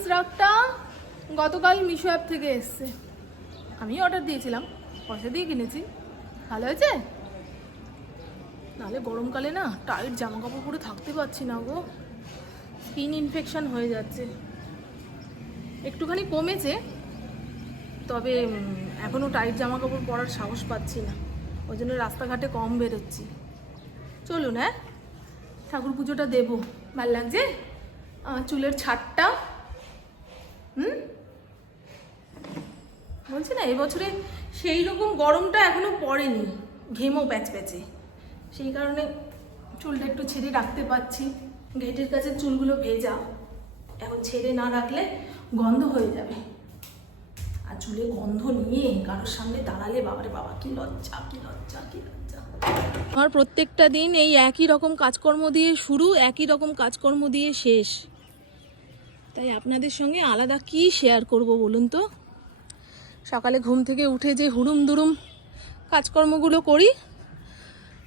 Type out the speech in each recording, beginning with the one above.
Face রাগটা গতকাল Meesho app থেকে এসছে। আমি অর্ডার দিয়েছিলাম, পয়সা দিয়ে কিনেছি। ভালো হয়েছে? নাহলে গরমকালে না টাইট জামা কাপড় পরে থাকতে পারছি না গো। স্কিন ইনফেকশন হয়ে যাচ্ছে। একটুখানি কমেছে, তবে এখনও টাইট জামা কাপড় পরার সাহস পাচ্ছি না। ওই জন্য রাস্তাঘাটে কম বেরোচ্ছি। চলুন হ্যাঁ? ঠাকুর পুজোটা দেবো। ভালো লাগছে? চুলের ছাটটা হুম? বলছি না, এবছরে সেই রকম গরমটা এখনও পড়েনি, ঘেমো প্যাচ প্যাচে। সেই কারণে চুলটা একটু ছেড়ে রাখতে পারছি। ঘেটের কাছে চুলগুলো ভেজা। এখন ছেড়ে না রাখলে গন্ধ হয়ে যাবে। আর চুলে গন্ধ নিয়ে কারোর সামনে দাঁড়ালে বাবারে বাবা, কি লজ্জা কি লজ্জা কি লজ্জা। আমার প্রত্যেকটা দিন এই একই রকম কাজকর্ম দিয়ে শুরু, একই রকম কাজকর্ম দিয়ে শেষ। তাই আপনাদের সঙ্গে আলাদা কি শেয়ার করব বলুন তো? সকালে ঘুম থেকে উঠে যে হুড়ুম দুরুম কাজকর্মগুলো করি,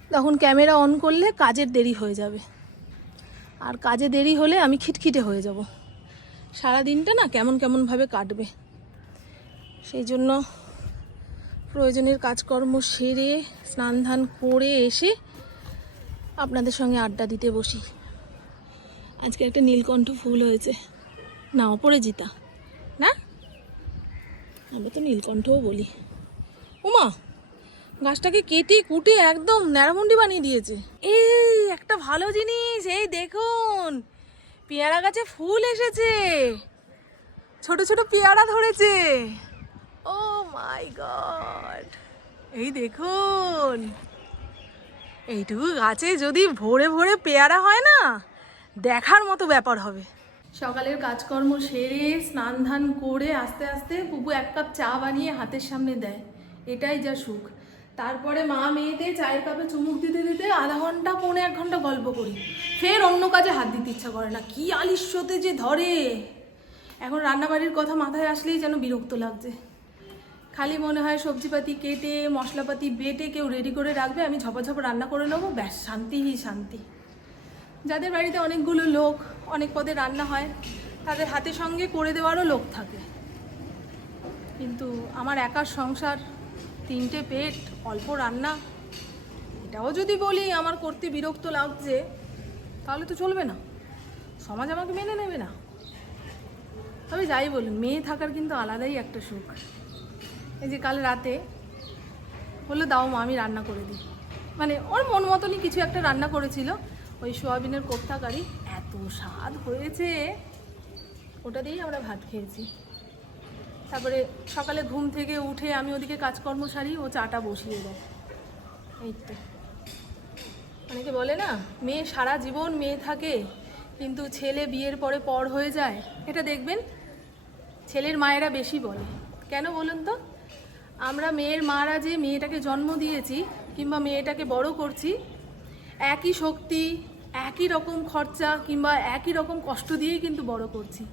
তখন ক্যামেরা অন করলে কাজের দেরি হয়ে যাবে। আর কাজে দেরি হলে আমি খিটখিটে হয়ে যাব। সারা দিনটা না কেমন কেমনভাবে কাটবে। সেই জন্য প্রয়োজনের কাজকর্ম সেরে, স্নান ধান করে এসে আপনাদের সঙ্গে আড্ডা দিতে বসি। আজকে একটা নীলকণ্ঠ ফুল হয়েছে। না অপরাজিতা না? আমরা তো নীলকণ্ঠও বলি। উমা, গাছটাকে কেটে কুটে একদম ন্যাড়ামুন্ডি বানিয়ে দিয়েছে। এই, একটা ভালো জিনিস, এই দেখুন, পেয়ারা গাছে ফুল এসেছে। ছোট ছোট পেয়ারা ধরেছে। Oh my god. এই দেখুন, এইটুকু গাছে যদি ভোরে ভোরে পেয়ারা হয় না, দেখার মতো ব্যাপার হবে। সকালের কাজকর্ম সেরে স্নান ধান করে আস্তে আস্তে পুপু এক কাপ চা বানিয়ে হাতের সামনে দেয়। এটাই যা সুখ। তারপরে মা মেয়েতে চায়ের কাপে চুমুক দিতে দিতে আধা ঘণ্টা, পৌনে এক ঘণ্টা গল্প করি। ফের অন্য কাজে হাত দিতে ইচ্ছা করে না। কি আলিস্যতে যে ধরে। এখন রান্নাবাড়ির কথা মাথায় আসলেই যেন বিরক্ত লাগছে। খালি মনে হয় সবজিপাতি কেটে, মশলাপাতি বেটে কেউ রেডি করে রাখবে, আমি ঝপাঝপ রান্না করে নেব। ব্যাস শান্তিই শান্তি। যাদের বাড়িতে অনেকগুলো লোক অনেক পদে রান্না হয়, তাদের হাতে সঙ্গে করে দেওয়ারও লোক থাকে। কিন্তু আমার একার সংসার, তিনটে পেট, অল্প রান্না, এটাও যদি বলি আমার করতে বিরক্ত লাগছে, তাহলে তো চলবে না। সমাজ আমাকে মেনে নেবে না। তবে যাই বলুন, মেয়ে থাকার কিন্তু আলাদাই একটা সুখ। এই যে কাল রাতে বলল, দাও মা, আমি রান্না করে দিই। মানে ওর মন মতনই কিছু একটা রান্না করেছিল, ওই সোয়াবিনের কোপ্তা কারি স্বাদ হয়েছে। ওটা দিয়েই আমরা ভাত খেয়েছি। তারপরে সকালে ঘুম থেকে উঠে আমি ওদিকে কাজকর্ম সারি, ও চাটা বসিয়ে দেয়। এই তো। অনেকে বলে না, মেয়ে সারা জীবন মেয়ে থাকে, কিন্তু ছেলে বিয়ের পরে পর হয়ে যায়। এটা দেখবেন, ছেলের মায়েরা বেশি বলে। কেন বলুন তো? আমরা মেয়ের মারা যে মেয়েটাকে জন্ম দিয়েছি, কিংবা মেয়েটাকে বড় করছি, একই শক্তি একই রকম খরচা কিংবা একই রকম কষ্ট দিয়েই কিন্তু বড় করছি।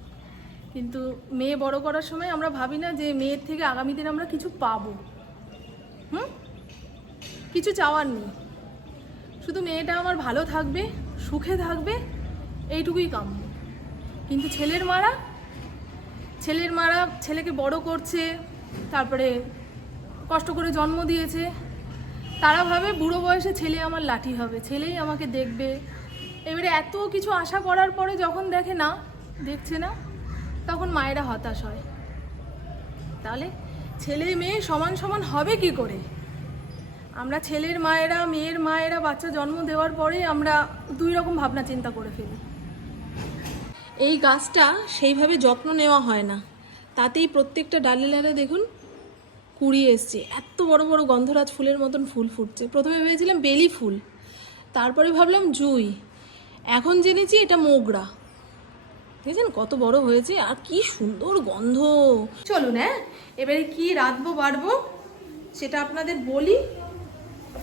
কিন্তু মেয়ে বড় করার সময় আমরা ভাবি না যে মেয়ের থেকে আগামী দিন আমরা কিছু পাবো। হুম? কিছু চাওয়ার নেই। শুধু মেয়েটা আমার ভালো থাকবে, সুখে থাকবে, এইটুকুই কাম্য। কিন্তু ছেলের মারা ছেলের মারা ছেলেকে বড় করছে, তারপরে কষ্ট করে জন্ম দিয়েছে, তারা ভাবে বুড়ো বয়সে ছেলে আমার লাঠি হবে, ছেলেই আমাকে দেখবে এবারে এত কিছু আশা করার পরে যখন দেখে না, দেখছে না, তখন মায়েরা হতাশ হয়। তাহলে ছেলে মেয়ে সমান সমান হবে কি করে? আমরা ছেলের মায়েরা, মেয়ের মায়েরা বাচ্চা জন্ম দেওয়ার পরে আমরা দুই রকম ভাবনা চিন্তা করে ফেলি। এই গাছটা সেইভাবে যত্ন নেওয়া হয় না। তাতেই প্রত্যেকটা ডালে ডালে দেখুন কুড়িয়ে এসছে। এত বড় বড় গন্ধরাজ ফুলের মতন ফুল ফুটছে। প্রথমে ভেবেছিলাম বেলি ফুল, তারপরে ভাবলাম জুই। এখন জেনেছি এটা মোগরা। দেখেছেন কত বড় হয়েছে? আর কি সুন্দর গন্ধ। চলুন হ্যাঁ? এবারে কি রাঁধবো, বাড়বো, সেটা আপনাদের বলি।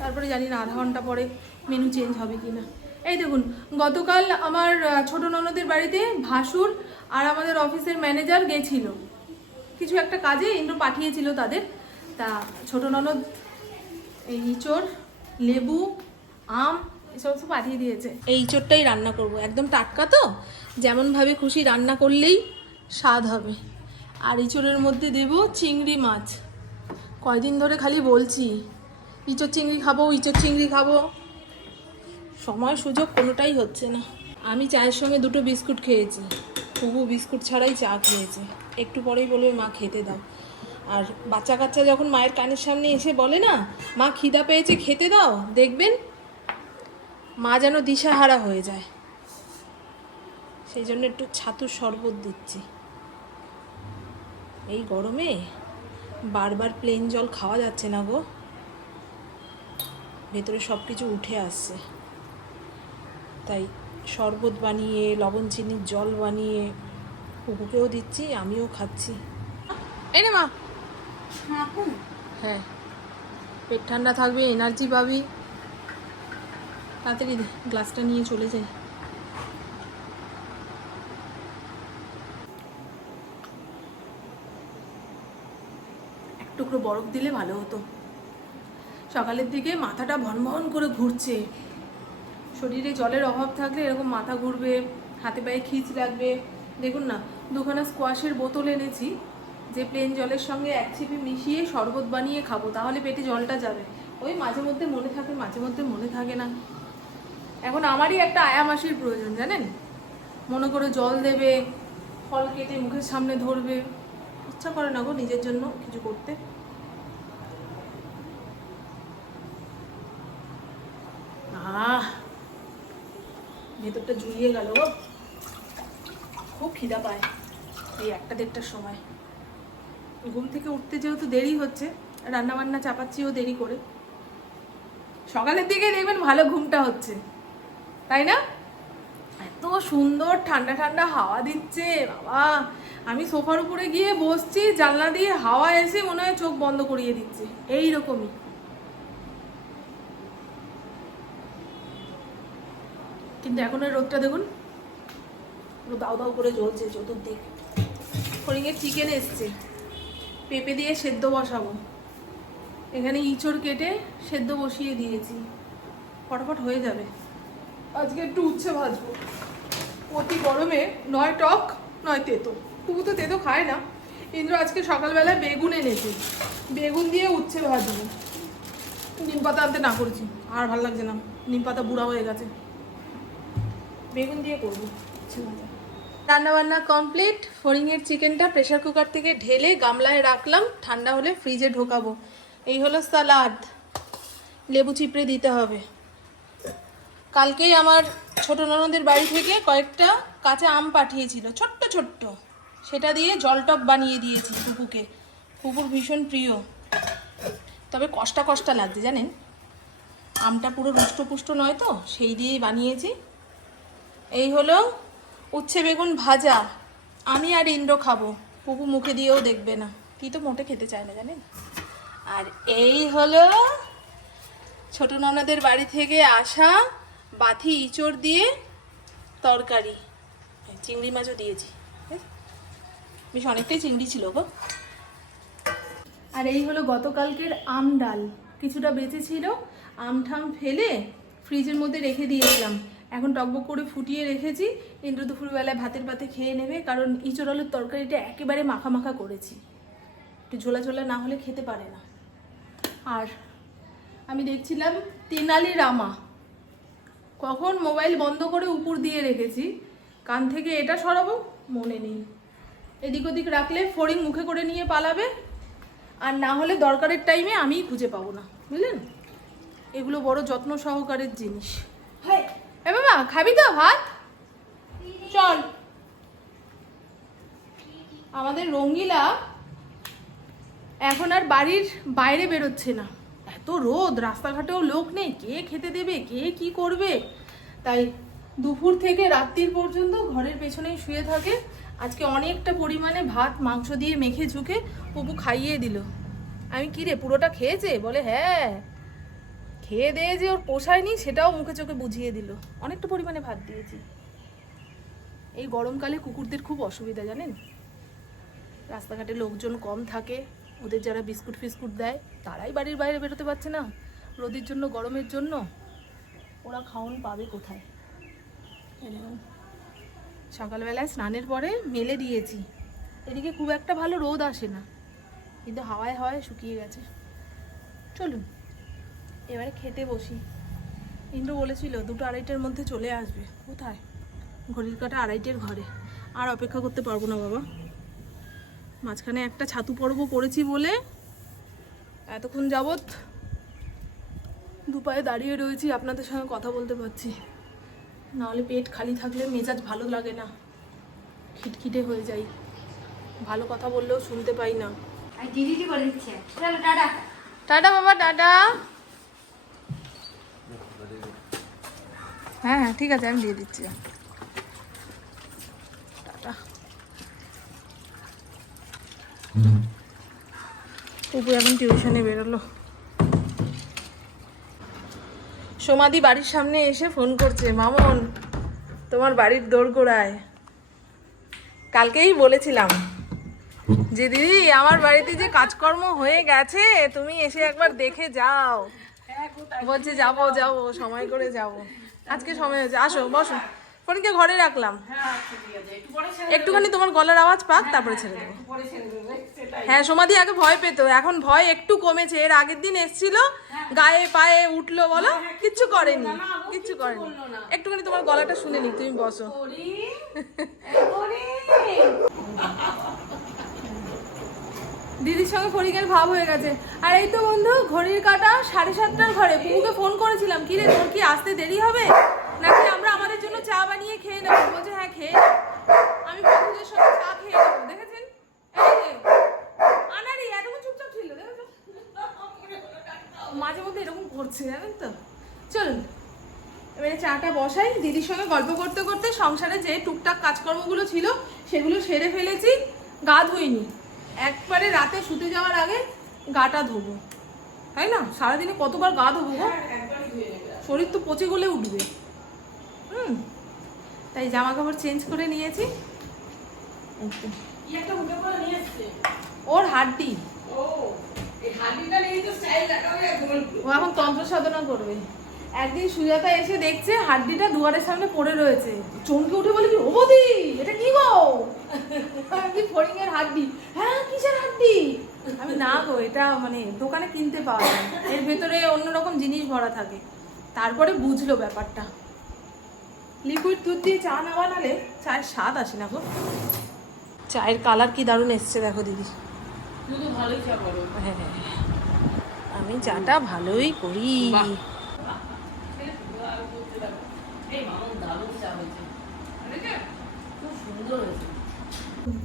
তারপরে জানি না আধা ঘণ্টা পরে মেনু চেঞ্জ হবে কি না এই দেখুন, গতকাল আমার ছোট ননদের বাড়িতে ভাসুর আর আমাদের অফিসের ম্যানেজার গেছিল। কিছু একটা কাজে ইন্দ্র পাঠিয়েছিল তাদের। তা ছোট ননদ, এই ইঁচড়, লেবু, আম সব পাঠিয়ে দিয়েছে। এই ইঁচড়টাই রান্না করব। একদম টাটকা তো? যেমনভাবে খুশি রান্না করলেই স্বাদ হবে। আর ইঁচড়ের মধ্যে দেব চিংড়ি মাছ। কয়দিন ধরে খালি বলছি, ইঁচড় চিংড়ি খাব, ইঁচড় চিংড়ি খাব। সময় সুযোগ কোনোটাই হচ্ছে না। আমি চায়ের সঙ্গে দুটো বিস্কুট খেয়েছি। তবু বিস্কুট ছাড়াই চা খেয়েছে। একটু পরেই বলবে, মা, খেতে দাও। আর বাচ্চা কাচ্চা যখন মায়ের কানের সামনে এসে বলে না, মা, খিদা পেয়েছে, খেতে দাও, দেখবেন মা যেন দিশাহারা হয়ে যায়। সেই জন্য একটু ছাতুর শরবত দিচ্ছি। এই গরমে বারবার প্লেন জল খাওয়া যাচ্ছে না গো। ভেতরে সব কিছু উঠে আসছে। তাই শরবত বানিয়ে লবণ চিনির জল বানিয়ে কুকুকেও দিচ্ছি আমিও খাচ্ছি। রে মা। হ্যাঁ পেট ঠান্ডা থাকবে এনার্জি পাবি। তাড়াতাড়ি গ্লাসটা নিয়ে চলে যাই। এক টুকরো বরফ দিলে ভালো হতো। সকালের দিকে মাথাটা ভনভন করে ঘুরছে। শরীরে জলের অভাব থাকলে এরকম মাথা ঘুরবে, হাতে পায়ে খিচ লাগবে। দেখুন না, দুখানা স্কোয়াশের বোতল এনেছি। যে প্লেন জলের সঙ্গে এক ছিপি মিশিয়ে শরবত বানিয়ে খাব, তাহলে পেটে জলটা যাবে। ওই মাঝে মধ্যে মনে থাকে, মাঝে মধ্যে মনে থাকে না। এখন আমারই একটা আয়া মাসির প্রয়োজন, জানেন? মনে করে জল দেবে, ফল কেটে মুখের সামনে ধরবে। ইচ্ছা করে না গো নিজের জন্য কিছু করতে। আহ, ভেতরটা জুড়িয়ে গেল। খুব খিদা পায় এই একটা দেড়টার সময়। ঘুম থেকে উঠতে যেহেতু দেরি হচ্ছে রান্না বান্না চাপাচ্ছিও দেরি করে। সকালের দিকে দেখবেন ভালো ঘুমটা হচ্ছে। তাই না? এত সুন্দর ঠান্ডা ঠান্ডা হাওয়া দিচ্ছে, বাবা। আমি সোফার উপরে গিয়ে বসছি, জানলা দিয়ে হাওয়া এসে মনে হয় চোখ বন্ধ করিয়ে দিচ্ছে। এই রকমই কিন্তু এখন ওই রোদটা দেখুন, পুরো দাও দাও করে জ্বলছে চতুর্দিক। ফড়িংয়ের চিকেন এসছে। পেঁপে দিয়ে সেদ্ধ বসাবো। এখানে ইঁচড় কেটে সেদ্ধ বসিয়ে দিয়েছি। ফটাফট হয়ে যাবে। আজকে একটু উচ্ছে ভাজবো। অতি গরমে নয় টক, নয় তেতো। তবু তো তেতো খায় না। ইন্দ্র আজকে সকালবেলায় বেগুন এনেছে। বেগুন দিয়ে উচ্ছে ভাজবো। নিম পাতা আনতে না করেছি। আর ভালো লাগছে না। নিম পাতা বুড়া হয়ে গেছে। বেগুন দিয়ে করব উচ্ছে ভাজা। রান্না বান্না কমপ্লিট। ফড়িংয়ের চিকেনটা প্রেসার কুকার থেকে ঢেলে গামলায় রাখলাম। ঠান্ডা হলে ফ্রিজে ঢোকাবো। এই হলো সালাদ। লেবু চিপড়ে দিতে হবে। কালকেই আমার ছোট ননদের বাড়ি থেকে কয়েকটা কাঁচা আম পাঠিয়েছিল, ছোট্ট ছোট্ট। সেটা দিয়ে জলটক বানিয়ে দিয়েছি কুকুকে কুকুর ভীষণ প্রিয়। তবে কষ্টা কষ্টা লাগছে, জানেন? আমটা পুরো রুষ্টপুষ্ট নয় তো, সেই দিয়েই বানিয়েছি। এই হলো উচ্ছে বেগুন ভাজা। আমি আর ইন্দ্র খাব। পুপু মুখে দিয়েও দেখবে না। কি তো মোটে খেতে চায় না, জানেন? আর এই হলো ছোট ননদের বাড়ি থেকে আসা বাথি ইঁচড় দিয়ে তরকারি। চিংড়ি মাছও দিয়েছি। বেশ? অনেকটাই চিংড়ি ছিল গো। আর এই হলো গতকালকের আম ডাল। কিছুটা বেঁচে ছিল। আম ঠাম ফেলে ফ্রিজের মধ্যে রেখে দিয়েছিলাম। এখন টকবক করে ফুটিয়ে রেখেছি। ইন্দ্র দুপুরবেলায় ভাতের পাতে খেয়ে নেবে, কারণ ইঁচড় আলুর তরকারিটা একেবারে মাখা মাখা করেছি। একটু ঝোলা ঝোলা না হলে খেতে পারে না। আর আমি দেখছিলাম তেনালি রামা। কখন মোবাইল বন্ধ করে উপর দিয়ে রেখেছি? কান থেকে এটা সরাবো? মনে নেই। এদিক ওদিক রাখলে ফড়িং মুখে করে নিয়ে পালাবে। আর না হলে দরকারের টাইমে আমিই খুঁজে পাবো না। বুঝলেন? এগুলো বড় যত্ন সহকারের জিনিস। এ বাবা খাবি তো ভাত? চল। আমাদের রঙ্গিলা এখন আর বাড়ির বাইরে বেরোচ্ছে না। এত রোদ, রাস্তাঘাটেও লোক নেই। কে খেতে দেবে? কে কি করবে? তাই দুপুর থেকে রাত্রির পর্যন্ত ঘরের পেছনেই শুয়ে থাকে। আজকে অনেকটা পরিমাণে ভাত, মাংস দিয়ে মেখে ঝুঁকে পুপু খাইয়ে দিল। আমি কি রে, পুরোটা খেয়েছে? বলে হ্যাঁ। খেয়ে দিয়ে যে ওর পোষায়নি সেটাও মুখে চোখে বুঝিয়ে দিল। অনেকটা পরিমাণে ভাত দিয়েছি। এই গরমকালে কুকুরদের খুব অসুবিধা, জানেন? রাস্তাঘাটে লোকজন কম থাকে। ওদের যারা বিস্কুট ফিস্কুট দেয়, তারাই বাড়ির বাইরে বেরোতে পারছে না। রোদের জন্য, গরমের জন্য। ওরা খাওন পাবে কোথায়? সকালবেলায় স্নানের পরে মেলে দিয়েছি। এদিকে খুব একটা ভালো রোদ আসে না। কিন্তু হাওয়ায় হাওয়ায় শুকিয়ে গেছে। চলুন, এবারে খেতে বসি। ইন্দ্র বলেছিল, দুটো আড়াইটার মধ্যে চলে আসবে। কোথায়? ঘড়ির কাটা আড়াইটের ঘরে। আর অপেক্ষা করতে পারব না, বাবা। মাঝখানে একটা ছাতু পর্ব পড়েছি বলে এতক্ষণ যাবৎ দুপায়ে দাঁড়িয়ে রয়েছি আপনাদের সঙ্গে কথা বলতে পারছি। নাহলে পেট খালি থাকলে মেজাজ ভালো লাগে না। খিটখিটে হয়ে যাই। ভালো কথা বললেও শুনতে পাই না। আর দিদি বলে দিচ্ছে চলো টাটা। টাটা বাবা টাটা। হ্যাঁ হ্যাঁ ঠিক আছে আমি দিয়ে দিচ্ছি। উপরে এখন টিউশনে বেরোলো। সমাধি বাড়ির সামনে এসে ফোন করছে, মামন, তোমার বাড়ির দোরগোড়ায়। কালকেই বলেছিলাম যে, দিদি, আমার বাড়িতে যে কাজকর্ম হয়ে গেছে, তুমি এসে একবার দেখে যাও। বলছে, যাব যাব, সময় করে যাব। আজকে সময় হয়েছে। আসো, বসো। ফোনকে ঘরে রাখলাম। একটুখানি তোমার গলার আওয়াজ পাক তারপরে ছেড়ে দেবো। হ্যাঁ সমাধি আগে ভয় পেতো এখন ভয় একটু কমেছে। এর আগের দিন এসছিল গায়ে পায়ে উঠল বলো কিচ্ছু করেনি কিচ্ছু করেনি। একটুখানি তোমার গলাটা শুনে নি তুমি বসো। দিদির সঙ্গে ফরিকের ভাব হয়ে গেছে। আর এই তো বন্ধু ঘড়ির কাটা সাড়ে সাতটার ঘরে। পুকুকে ফোন করেছিলাম কি রে তোর কি আসতে দেরি হবে? নাকি আমরা আমাদের চা বানিয়ে খেয়ে নেব। বলছে হ্যাঁ খেয়ে আমি বন্ধুদের সঙ্গে চা খেয়ে নেব দেখেছেন? এই রে আনারি এরকম চুপচাপ ছিল দেখেছ? মাঝে মধ্যে এরকম করছে জানেন তো? চলুন এবারে চাটা বসাই। দিদির সঙ্গে গল্প করতে করতে সংসারে যে টুকটাক কাজকর্মগুলো ছিল সেগুলো সেরে ফেলেছি গা ধুইনি। একবারে রাতে শুতে যাওয়ার আগে গাটা ধোবো। তাই না? সারাদিনে কতবার গা ধোবো শরীর তো পচে গলে উঠবে। হুম তাই জামা কাপড় চেঞ্জ করে নিয়েছি। ওর হাড্ডি। ও এখন তন্ত্র সাধনা করবে। একদিন সুজাতা এসে দেখছে হাড্ডিটা দুয়ারের সামনে পড়ে রয়েছে। চমকে উঠে বলে কি ও এটা কি গো? কি ফড়িং এর হাড্ডি। হ্যাঁ কিসের হাড্ডি? আমি না গো এটা মানে দোকানে কিনতে পাওয়া যায় এর ভেতরে অন্যরকম জিনিস ভরা থাকে। তারপরে বুঝলো ব্যাপারটা। লিকুইড দুধ দিয়ে চা না বানালে চায়ের স্বাদ আসে না গো। চায়ের কালার কি দারুণ এসছে দেখো দিদি। হ্যাঁ আমি চাটা ভালোই করি।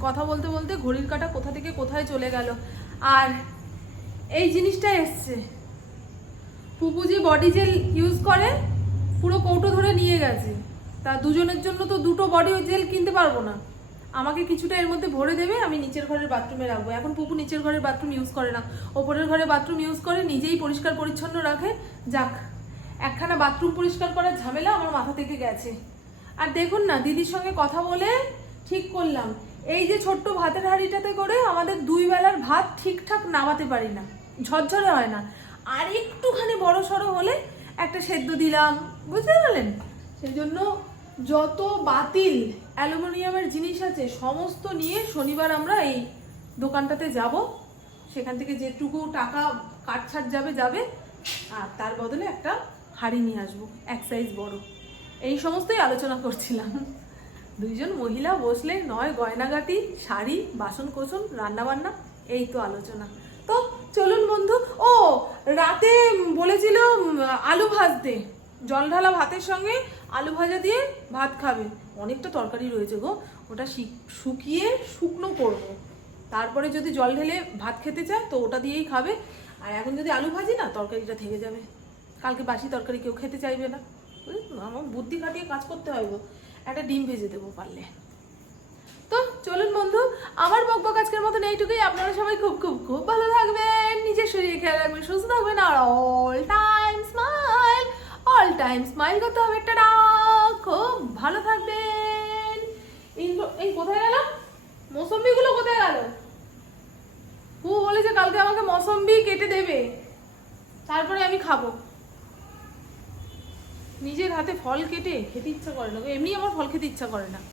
কথা বলতে বলতে ঘড়ির কাটা কোথা থেকে কোথায় চলে গেল। আর এই জিনিসটা এসছে। পুপুজি বডি জেল ইউজ করে পুরো কৌটো ধরে নিয়ে গেছে। তা দুজনের জন্য তো দুটো বডি জেল কিনতে পারব না। আমাকে কিছুটা এর মধ্যে ভরে দেবে, আমি নিচের ঘরের বাথরুমে রাখব। এখন পুপু নিচের ঘরের বাথরুম ইউজ করে না। ওপরের ঘরে বাথরুম ইউজ করে, নিজেই পরিষ্কার পরিচ্ছন্ন রাখে। যাক, একখানা বাথরুম পরিষ্কার করার ঝামেলা আমার মাথা থেকে গেছে। আর দেখুন না, দিদির সঙ্গে কথা বলে ঠিক করলাম। এই যে ছোট্ট ভাতের হাঁড়িটাতে করে আমাদের দুই বেলার ভাত ঠিকঠাক নামাতে পারি না। ঝরঝরে হয় না। আর একটুখানি বড় সড়ো হলে একটা সেদ্ধ দিলাম, বুঝতে পারলেন? সেই জন্য যত বাতিল অ্যালুমিনিয়ামের জিনিস আছে, সমস্ত নিয়ে শনিবার আমরা এই দোকানটাতে যাব। সেখান থেকে যেটুকু টাকা কাটছাট যাবে যাবে। আর তার বদলে একটা হাড়ি নিয়ে আসব, এক সাইজ বড়। এই সমস্তই আলোচনা করছিলাম। দুইজন মহিলা বসলে নয় গয়নাগাটি, শাড়ি বাসন কোসন রান্নাবান্না, এই তো আলোচনা। তো চলুন বন্ধু, ও, রাতে বলেছিল আলু ভাজতে। জল ঢালা ভাতের সঙ্গে আলু ভাজা দিয়ে ভাত খাবে। অনেকটা তরকারি রয়েছে গো। ওটা শুকিয়ে শুকনো করব। তারপরে যদি জল ঢেলে ভাত খেতে চায়, তো ওটা দিয়েই খাবে। আর এখন যদি আলু ভাজি না, তরকারিটা থেকে যাবে। কালকে বাসি তরকারি কেউ খেতে চাইবে না? আমার বুদ্ধি খাটিয়ে কাজ করতে হয় গো। একটা ডিম ভেজে দেবো পারলে। তো চলুন বন্ধু, আমার বকবক আজকের মতন এইটুকুই। আপনারা সবাই খুব খুব খুব ভালো থাকবেন, নিজের শরীরে খেয়াল রাখবেন, সুস্থ থাকবেন, আর all time smile all time smile করতে হবে। একটা খুব ভালো থাকবেন। এই কোথায় গেল? মৌসম্বিগুলো কোথায় গেল? হু বলেছে কালকে আমাকে মৌসম্বি কেটে দেবে। তারপরে আমি খাব। নিজের হাতে ফল কেটে খেতে ইচ্ছা করে না। এমনি আমার ফল খেতে ইচ্ছা করে না।